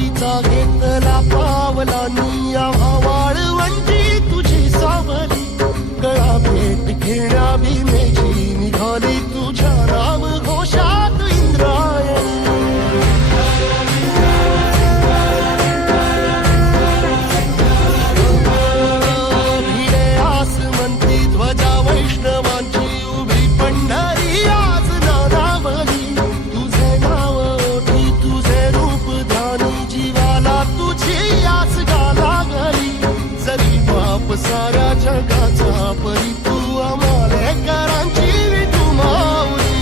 वारीचा घेतला पावलांनी आम्हा वाळवंटी तुझी सावली गळा भेट घेण्या भीमेची निघाली तुझ्या नाम घोषात इंद्रायणी भिडे आसमंती ध्वजा वैष्णवांची उभी पंढरी आज नादावली तुझे नाव ओठी तुझे रूप ध्यानी जीवाला तुझी आस गाला गली जरी बाप साऱ्या जगाचा परी तू आम्हाले करांची विठू माऊली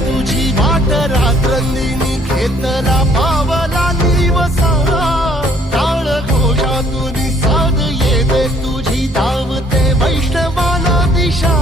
तुझी वाट रात्रंदिनी घेतला पावला निवसा टाळ घोषातून साध येते तुझी धावते वैष्णवाला दिशा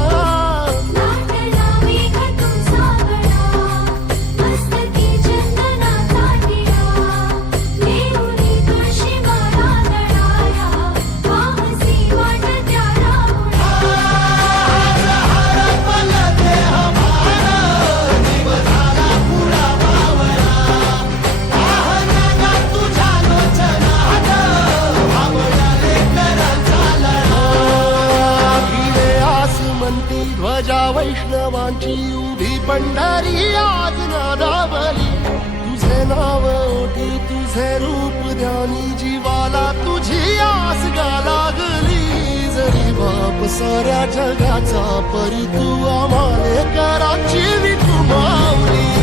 ध्वजा वैष्णवांची उभी पंढरी आज नादावली तुझे नाव ओठी तुझे रूप ध्यानी जीवाला तुझी आस गा लागली जरी बाप साऱ्या जगाचा परी तू आम्हाले कराची विठू माऊली